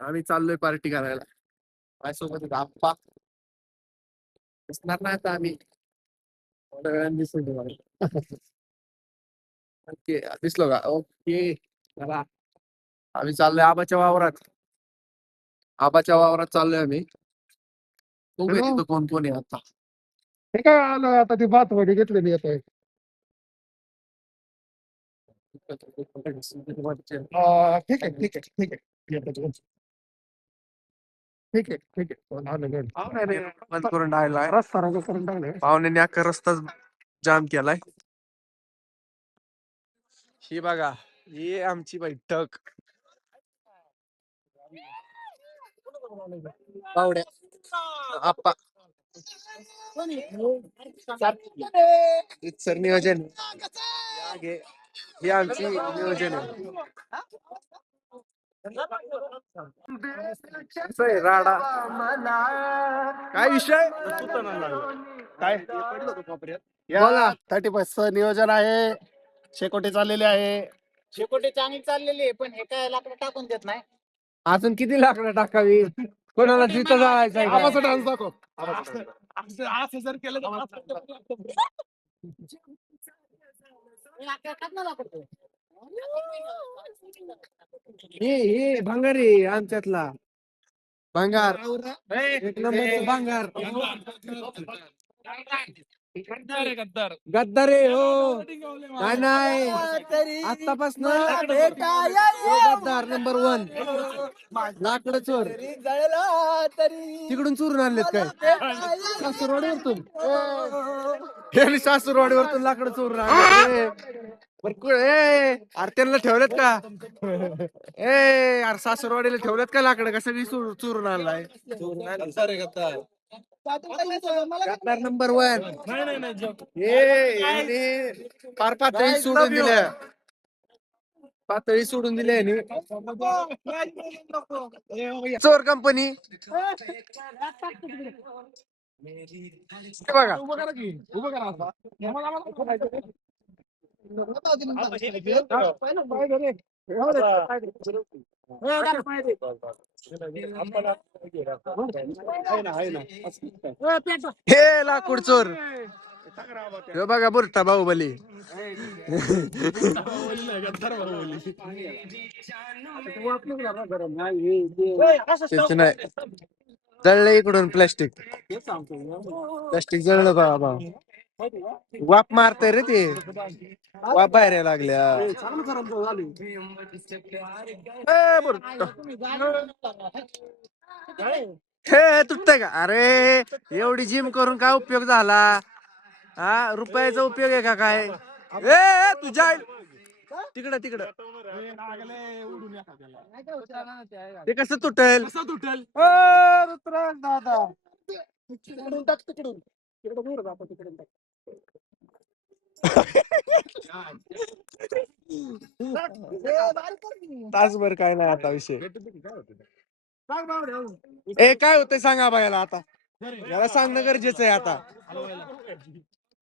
आम्ही चाललोय पार्टी करायला. माझ्यासोबत आप्पा दिसणार नाही आता आम्ही थोड्या वेळाने दिसेल तुम्हाला. ओके दिसलो का? ओके चला आम्ही चाललोय आबाच्या वावरात. आबाच्या वावरात चाललोय आम्ही. बघूया तिथं कोण कोण आहे आता. हे काय आलं आता ती भात वडी घेतलेली येत आहे. ठीक आहे ठीक आहे ठीक आहे येतो. ठीक आहे ठीक आहे आलं बंद करून टाकलाय रस्ता रंग करून टाकले. पाहुण्याने अख्खा रस्ता जाम केलाय. ही बघा ही आमची बैठक. पाहुण्या आप्पा सर नियोजन ही आमची नियोजन आहे. कसं आहे राडा काय विषय काय बोला. 31 नियोजन आहे. शेकोटी चाललेली आहे. शेकोटी चांगली चाललेली आहे पण हे काय लाकडं टाकून देत नाही. अजून किती लाकडं टाकावी कोणाला जिथं जायचं आवाज डान्स दाखव. असं जर केलं हे भंगारी आमच्यातला भंगार एक नंबरचं भंगार गद्दारे हो काय नाही आतापासून गद्दार नंबर 1 लाकडं चोर तिकडून चोरून आणलेत काय सासूरवाडीवरतून सासूरवाडीवरतून लाकडं चोरून आणले. अरे त्यांना ठेवलेत का अरे सासूरवाडीला ठेवलेत का लाकडं का सगळी चोरून आणलाय. गद्दार नंबर 1 फार पातळी सोडून दिल्या पातळी सोडून दिली आहे चोर कंपनी बघा हे लाकूड चोर हे बघा बुरटा बाहुबली त्याच नाही जळलं इकडून प्लास्टिक जळलं बाबा वाप मारतय रे ते वाप बाहेर यायला लागल्या. हे तुटतंय का अरे एवढी जिम करून काय उपयोग झाला हा रुपयाचा उपयोग आहे का काय तुझ्या तिकडं ते कसं तुटेल दादा तासभर काय नाही आता विषय काय होतंय सांगा बायला आता याला सांगणं गरजेचं आहे आता.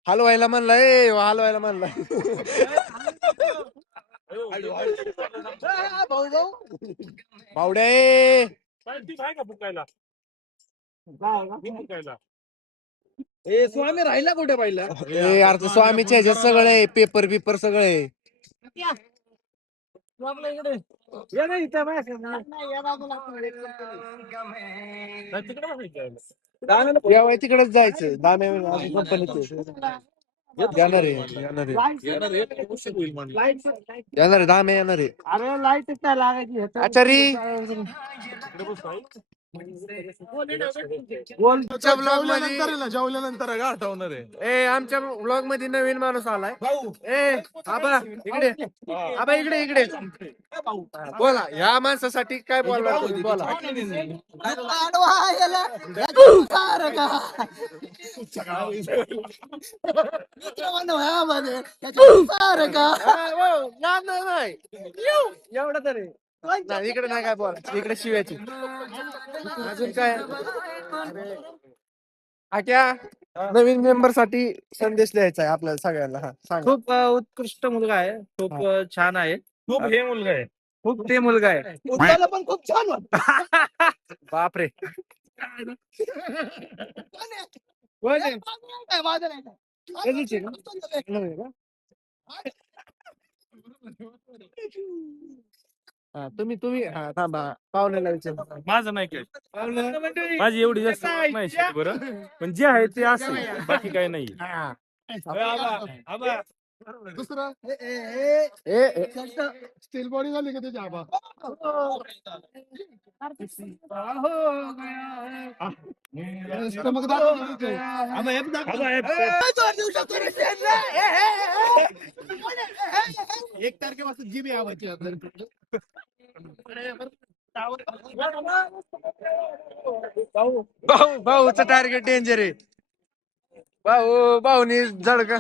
हलवायला म्हणलाय हलवायला म्हणलाय बावड्या स्वामी राहिला कुठे पाहिला यार स्वामीचे ह्याच्यात सगळं आहे पेपर बिपर सगळं आहे. तिकडेच जायचं दाम्या कंपनीचे येणार आहे दाम्या येणार आहे. अरे लाईट काय लागायची आचारी जेवल्यानंतर का आठवणार आहे. आमच्या ब्लॉग मध्ये नवीन माणूस आलाय आबा इकडे बोला ह्या माणसासाठी काय बोलणार तुम्ही बोला. नाही एवढं तरी नाही इकडे नाही काय बोला इकडे शिव्याची अजून काय आक्या नवीन मेंबर साठी संदेश द्यायचा आहे आपल्याला सगळ्यांना. हा सांग. खूप उत्कृष्ट मुलगा आहे खूप छान आहे खूप हे मुलगा आहे खूप ते मुलगा आहे. उठायला पण खूप छान वाटतं. बापरे. कोण आहे? काय माझं नाही का? कधीच आहे का? हा, तुम्ही हा, थांबा पाहुण्याला विचार. माझं नाही काय माझी एवढी जास्त नाही शेती बरं पण जे आहे ते असं बाकी काही नाही दुसरं स्टील बॉडी झाली का त्याची आबा नुसतं मग दाखवलं ते. आबा, हे देऊ शकतो रे स्टँडला. एक तारखेपासून जीबी आवायची भाऊचं टार्गेट डेंजर आहे. भाऊनी झडका.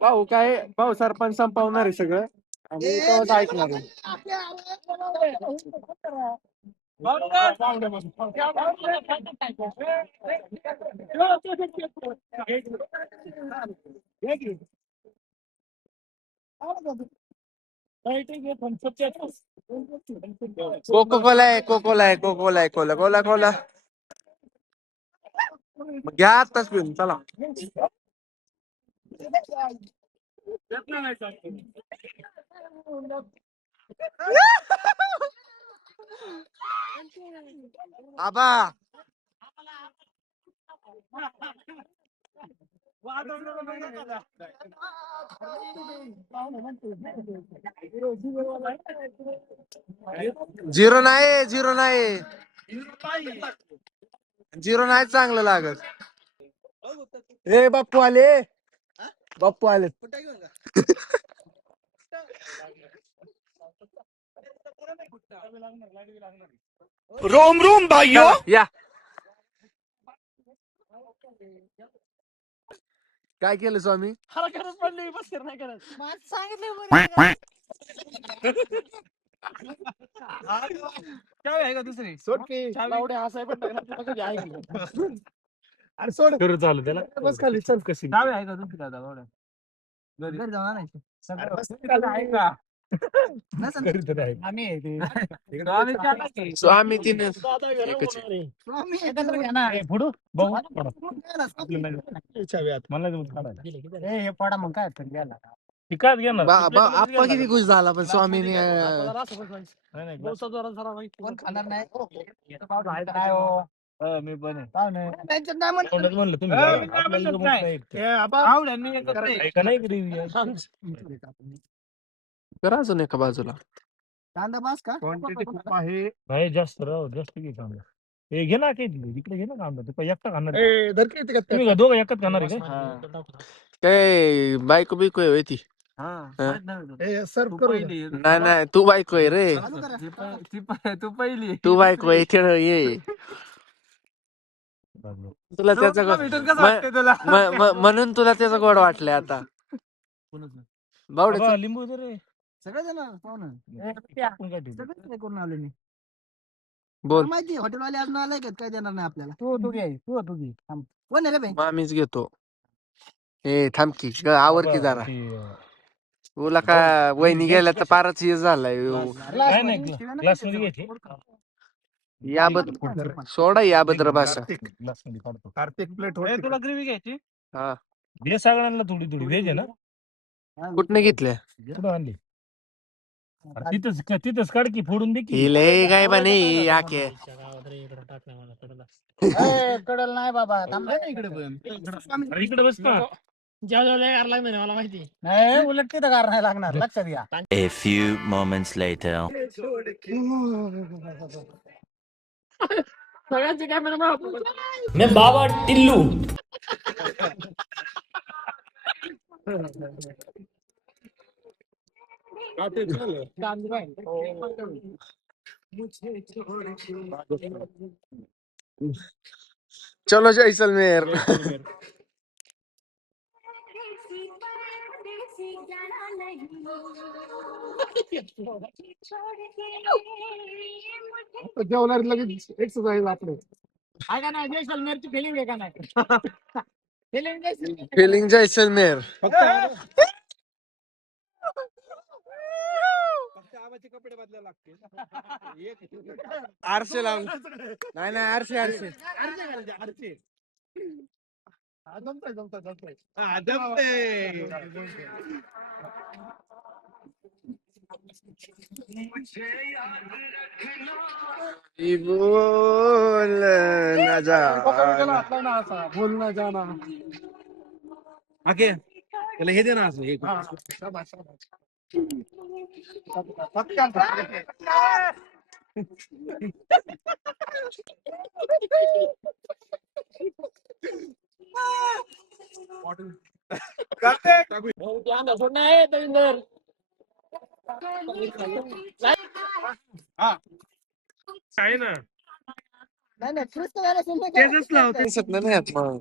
भाऊ सरपंच संपवणार आहे सगळं आणि तेव्हाच ऐकणार आहे. कोला मग घ्या आत्ताच पिऊन चला. आबा झिरो नाही झिरो नाही चांगलं लागत. ए बाप्पू आले. रोम रोम भाइयों. या काय केलं स्वामी. हरकतच पडली बस कर नाही करत. चावी आहे का दुसरी सोड की लावडे हसाय पण अरे सोड करू चालू त्याला बस खाली चल कशी चावी आहे का दुसरी दादा लावड्या घरी जाणार नाही सगळं आहे का घरी तर आहे. आम्ही आहे ते स्वामी तिने स्वामी एकत्र घ्या ना. फोडू भाऊ मला हे पडा मग काय तर गेला. शिकायत घेणार आप्पा किती खुश झाला पण स्वामीने कोण खाणार नाही. काय हो मी पण आहे. काय नाही त्यांच्यात नाही म्हणत. तोंडात म्हणलं तुम्ही आपल्याला जमत नाही. ऐका नाही की review आहे. करा अजून एका बाजूला. कांदा बास का क्वांटिटी खूप आहे नाही जास्त राव जास्त घे कांदा हे घे ना काही इकडे घे ना कांदा ते एकटा खाणार आहे? ए धर की इथे का तुम्ही का दोघं एकच खाणार आहे का काय बायको बिको आहे होय ती. ए सर्व करू नाही तू बायको आहे रे. चालू करा. तू पहिली तू बायको आहे खेळ ये. तुला त्याचा म्हणून तुला त्याचा गोड वाटलाय आता. बावड्याचं लिंबू दे रे सगळे जण पाहुणं आपण काय ठेवू? सगळं करून आलो मी. बोल. माहिती हॉटेलवाले अजून आलाय का काय देणार नाही आपल्याला. तू घे तू घे कोण आहे रे बाई. मामीच घेतो. ए थांबकी आवर की जरा. तुला का वहिनी गेल्या तर फारच हे झालाय. नाही नाही ग्लास मध्ये घ्यायची याबद्दल सोडा याबद्दल भाषा. ग्लास मध्ये काढतो कार्तिक प्लेट तुला ग्रेव्ही घ्यायची हा दे सगळ्यांना थोडी थोडी व्हेज आहे ना कुठने घेतल्या कुठं आणली अरे तिथंच काढ की फोडून दे की हिले काय बने याके. कडल नाही बाबा थांब रे इकडे पण. अरे इकडे बस ना मला माहिती नाही उलट तिथं कार नाही लागणार लक्षात घ्या. A few moments later. सगळ्यांचे कॅमेरा मैं बाबा टिल्लू चलो जैसलमेर. जेवणार लगेच एक्सरसाइज आपले आहे का नाही जैसलमेरची फिलिंग आहे का नाही. Filling filling Jaisalmer. कपडे बदलायला लागते आरसे लावून नाही नाही आरसे आरसे बोल ना जा बोल ना जाना ओके त्याला हे दे ना असं हे आहे ना नाही नाही फ्रीज तर झालं तेजच लावते दिसत नाही मग